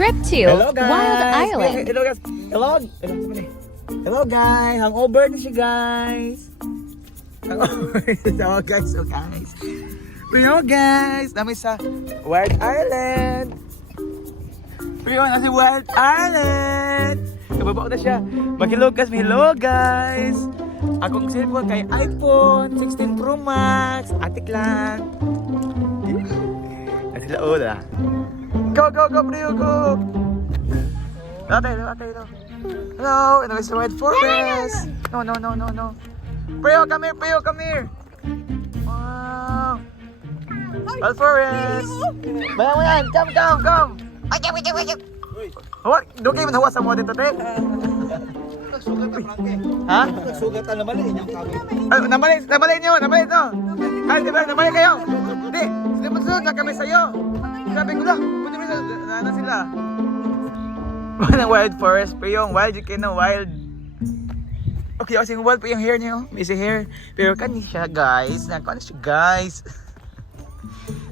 trip to Hello guys! Wild Island. Hello guys! Hello! Hello guys! Hangover na siya guys! Hangover na siya guys! So guys! Hello guys! Namin sa Wild Island! Pero nasa Wild Island! Nababa ko na siya! Mag-hello guys! Hello guys! Akong cellphone kay iPhone 16 Pro Max! Atik lang! Sila ola. Go, go, go, Priyo, go! Ate, hello, in the Western Forest. No. Priyo, come here. Wow. Wild Forest. Bayan mo yan, come. Ay, wait. What? Doon kayo manawa sa mga dito, te? Ha? Nagsugatan na mali yung kami. Ay, namali nyo. Ay, di ba, namali kayo? Hindi, sunod na kami sa'yo. Sabi ko lang, buti mo na sila. Walang wild forest, pero yung wild, you can know wild. Okay, kasi yung wild, pero yung hair niyo, may si hair. Pero kani siya, guys. Kani siya, guys.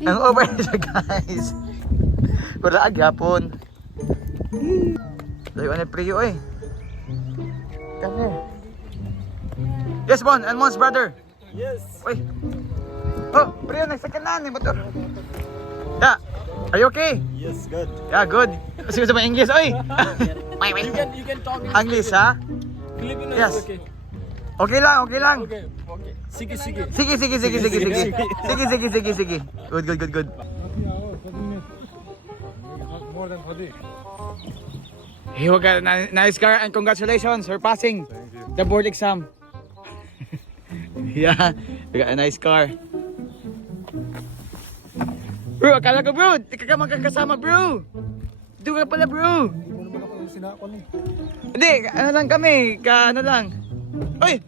Ang over na siya, guys. Wala agyapon. Layo na priyo, eh. Come here. Yes, Bon, and Mon's brother. Yes. Uy. Oh, priyo, nagsakyan na, eh, motor. Yeah. Are you okay? Yes, good. Yeah, good. Kasi gusto mo English, oy. You can talk in English, ha? Filipino. Yes. Is okay. Okay lang. Okay. Sige. Sige. Good. More than 40. Hey, nice car and congratulations for passing the board exam. Yeah, we got a nice car. Bro, akala ko bro, di ka magkakasama bro. Doon ka pala bro. Hindi mo naman ako sinakon eh. Hindi, ano lang kami, ano lang. Uy,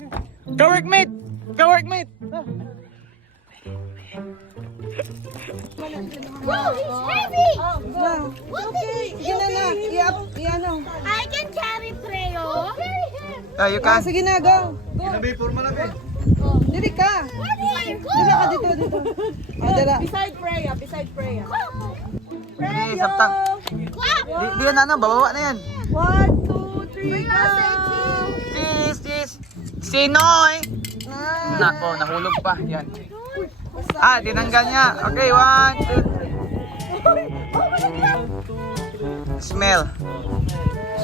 ka-workmate. Whoa, he's heavy! No. Okay. Sige na. Iano. I can carry Preo. You can. Sige na, go. Nabi, forma na be. Dili ka. Dili ka dito. Dala. Beside Freya. Hindi, saptang. Di yan ano, babawa na yan. 1, 2, 3, go! Cheese. Sinoy. Nako, nahulog pa. Yan. Tinanggal niya. Okay, 1, 2. Smell.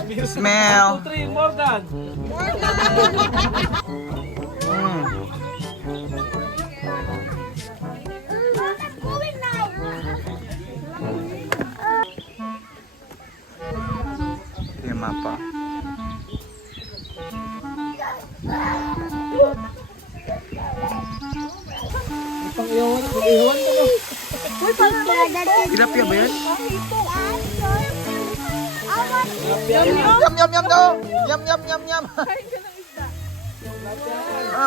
2, 3, more than. Ito yung mapa. Pang-iwan ko mo. Tilapia ba yan? Yum. Yum daw! Yum!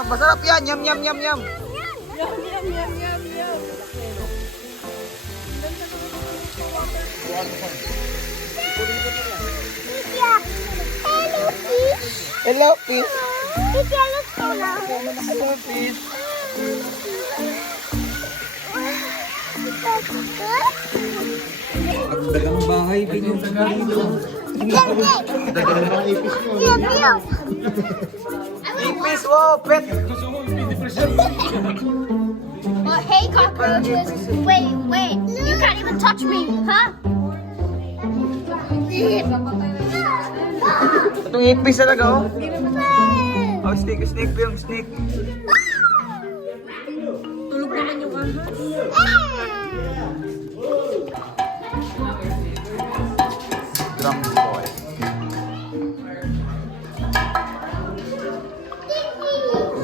Masarap yan! Yum! Hello, fish! It's yellow color. Hello, fish! That's good. Ang dagang bahay, binyong Yum. Ipis! Wow! Pet! Oh, hey, cockroaches. Wait. You can't even touch me, huh? Itong ipis talaga, oh! Oh, snake pa yung snake. Tulog naman yung ahas. Drum boy.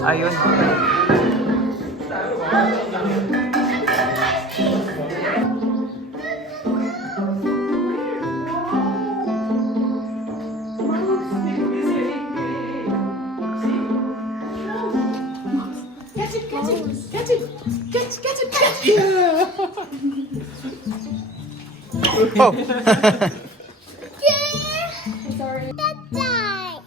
Ayun. Oh! Sorry. That's right.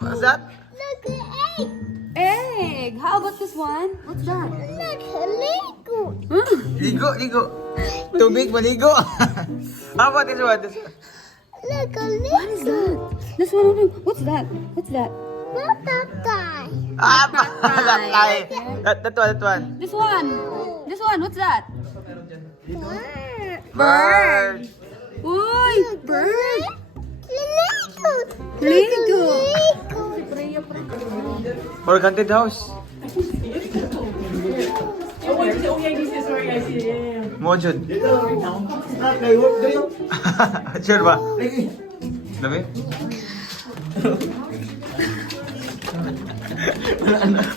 What's that? Look at 8. Egg. How about this one? What's that? Look, Lego. Ligo, ligo. Tubig, maligo. How about this one? This one? Look, Lego. What is that? This one. What's that? What's that? Butterfly. Ah, butterfly. That one. This one. This one. What's that? Bird. Uy, bird. Lego. Lego. Or haunted house. Mojud. Sure ba? Dami?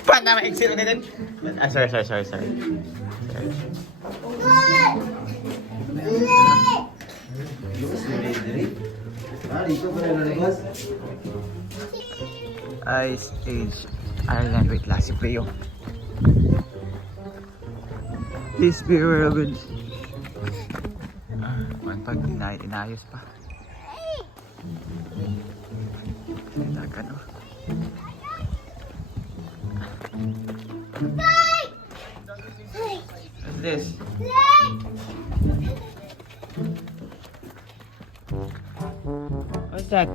Paano na ma-exit na din? Ah, sorry. Ice Age Ireland. Wait, last si Pleo. Please be real good. Man pag inayos pa. Dagan oh. What's this? What's that?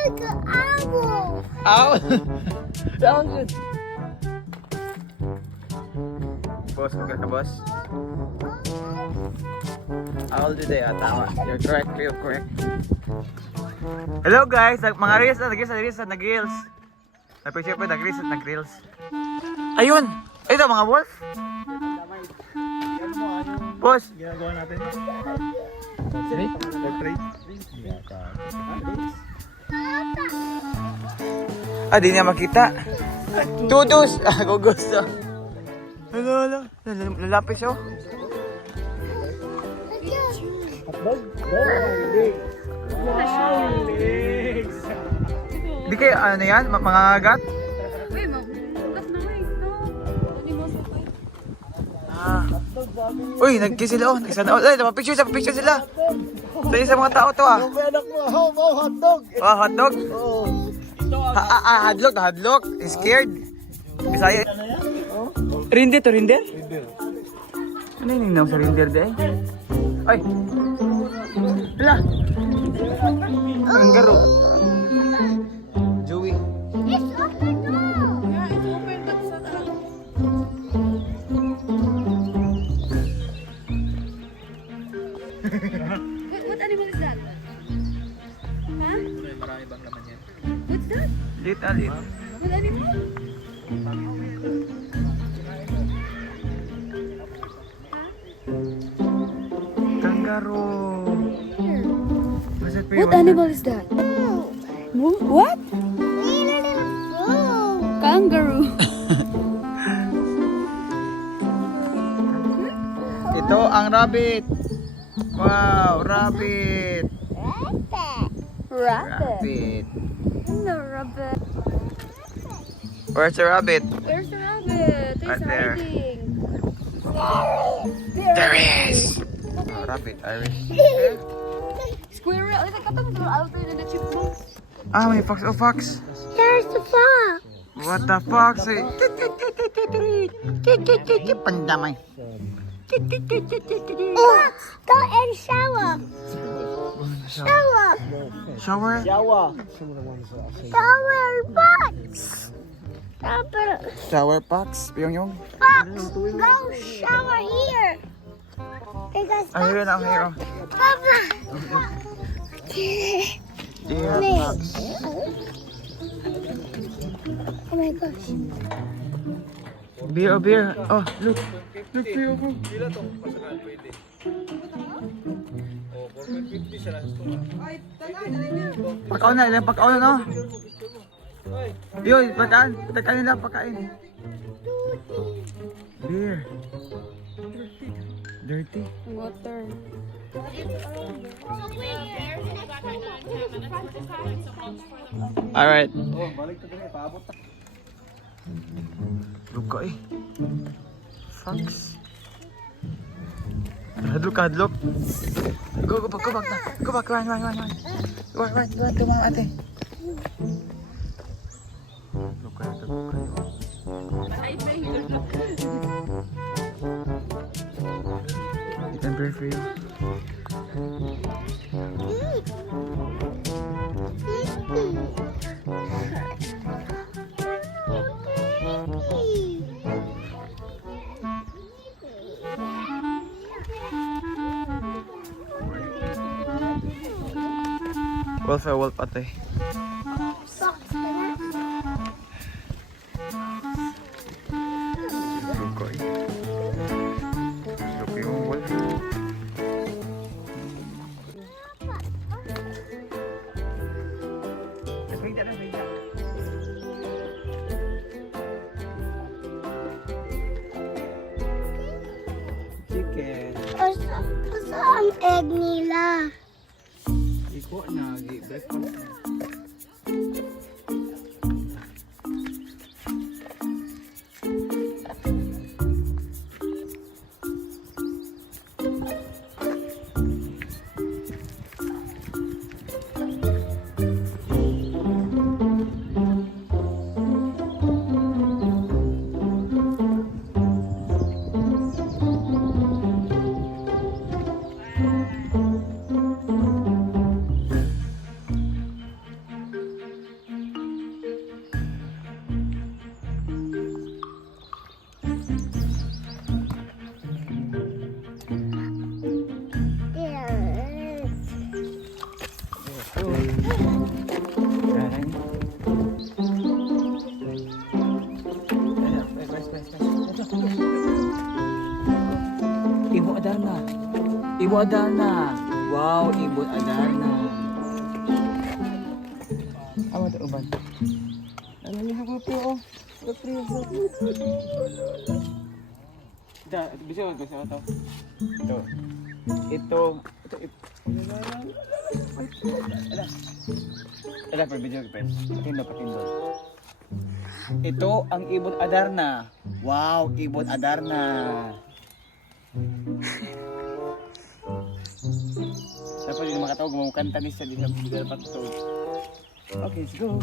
Look, owl. Ow! Down good. Boss, maganda ka boss? Owl today, tama. You're correct, Leo, correct. Hello guys, mga reels na nag-reels. Napicture pa nag-reels. Ayun! Ito mga wolf! Boss! Ginagawa natin. Di niya makita. Tudus! Gusto. Hello. Lalapis oh. Di kayo ano yan? Mga agat? Uy, mabukas na nga eh. No. Hindi mo sa Uy, nag-kiss sila oh. Nagsana oh. Ay, napapicture sila. Dahil sa mga tao to ah. Yung anak mo, hotdog. Oh, hotdog. Oo. Hadlock. Scared. Bisaya. Reindeer to, reindeer? Ano yung ninaw sa reindeer de? Ay! Hala! Kangaroo. Joey. It's open now. Yeah, it's open but it's not allowed. What animal is that? Huh? Marami bang laman yan? What's that? Little. What animal? Kangaroo. What animal is that? What? Kangaroo. Ito ang rabbit. Wow, rabbit. Rabbit. No rabbit. Where's the rabbit? Where's the rabbit? He's Right there. hiding. There is. Oh, rabbit, Irish. Squirrel. Ay, nagkatapos na out there na chipmunks. Ah, may fox. Oh, fox. There's the fox. What the fox? Pandamay. Fox, go and shower. Shower. Shower? Shower box. Shower fox? Pyongyong? Fox, go shower here. Because Ah, here na, here. Papa. Dear fox. Oh my gosh. Beer, oh, beer. Oh, look. Look, beer. Oh. Pila to? Pasakan pwede. Oh, 450 siya last to. Pakaon na, ilang pakaon na, no? Yun, pagkaan. Pagkaan nila, pagkain. Beer. Dirty. Water. Alright. Oh, balik to din. Paabot. Luka eh. Fox. Hadlok ka, hadlok. Go back na. Go back, run. Run to mga ate. Luka. driving. I'm very for you. Wolf ay wolf ate. Lukoy. Lukoy yung wolf. Chicken. Asa ang egg nila? Iko na, breakfast. Ibu Adarna. Ibu Adarna. Wow, Ibu Adarna. Awa ta uban. Ano ni hago po oh. Da, bisa ko sa to. Ito. Ala per video pa. Patindo. Ito ang Ibon Adarna. Wow, Ibon Adarna. Dapat hindi makatawag, mamukanta ni siya, di siya patutog. Okay, let's go.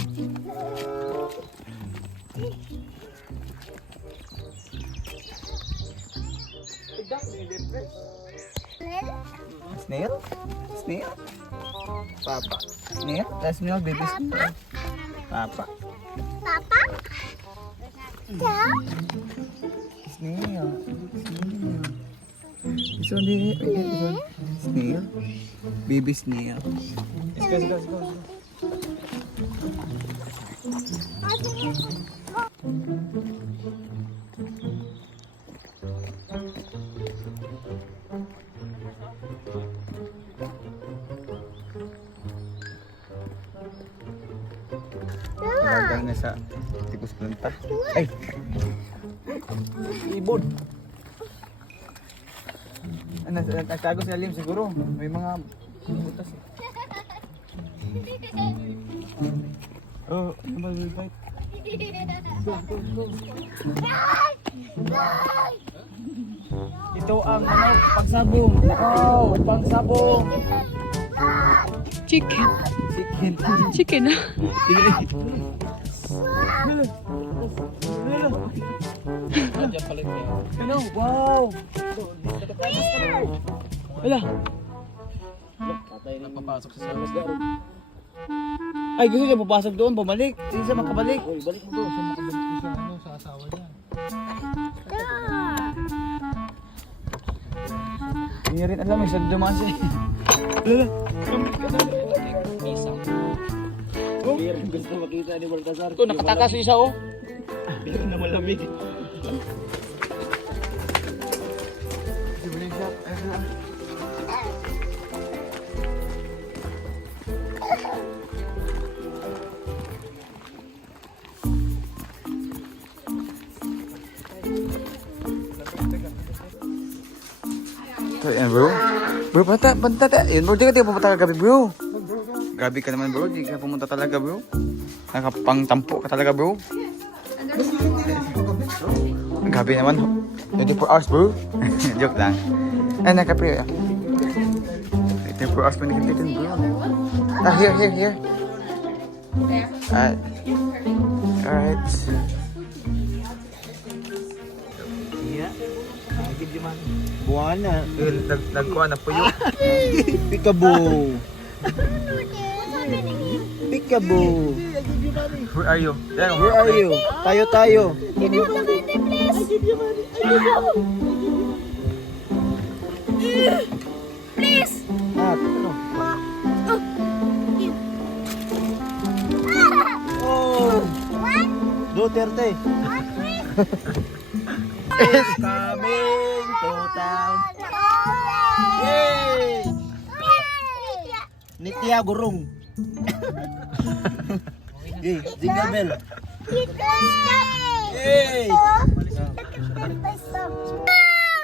Snail? Snail? Papa. Snail? That's snail, baby snail. Papa. Papa? Yeah? Snail. Snail. This one, this one. Snail. Baby snail. Let's go. Hanggang na sa tipos planta. Ay! Ibon! Nagtago sa lalim siguro. May mga butas eh. Oh, ano ba will bite? Ito ang ano, pangsabong. Oh, pangsabong. Chicken. Chicken. Chicken ah. Ano? Wow! Wala. Patay na papasok sa service garo. Ay, gusto niya papasok doon, bumalik. Hindi siya makabalik. Uy, balik mo bro. Siya makabalik sa ano sa asawa niya. Hindi rin alam, may sagdo man siya. Beer, gusto makita ni Baltasar. Ito, nakatakas yung isa oh. Beer na malamig. Ito yan bro. Bro, punta. Yan bro, di ka pumunta kagabi bro. Gabi ka naman bro, di ka pumunta talaga bro. Nakapangtampo ka talaga bro. Gabi naman. 24 hours bro. Joke lang. Ay, nakapre. 24 hours pa nakikitin bro. Ah, here. Alright. Buwana. Nagkuha na po yun. Peekaboo. Peekaboo. Where are you? Yan, Where are you? Tayo. Please. Ano? Oh, What? Duterte. Is coming to town. Yay! Nitya Gurung. Yay, Jingle Bell. Yay!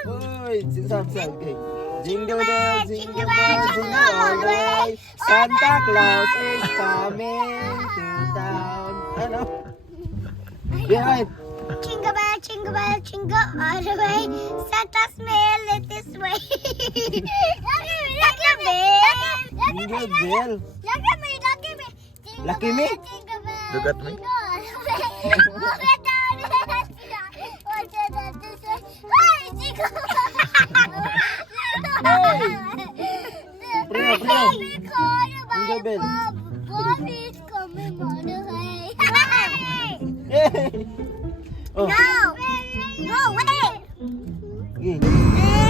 Oy, sab. Okay. Jingle bell, jingle bell, jingle all the way. Santa Claus is coming to town. Ano? Behind. Jingle bell, jingle bell, jingle all the way. Santa's mail it this way. Lucky me. Jingle bell. Lucky me. Lucky me? Jingle bell. Look at me. Jingle bell. Bobby's coming all the way. Yay! Oh, No! No, wait! okay.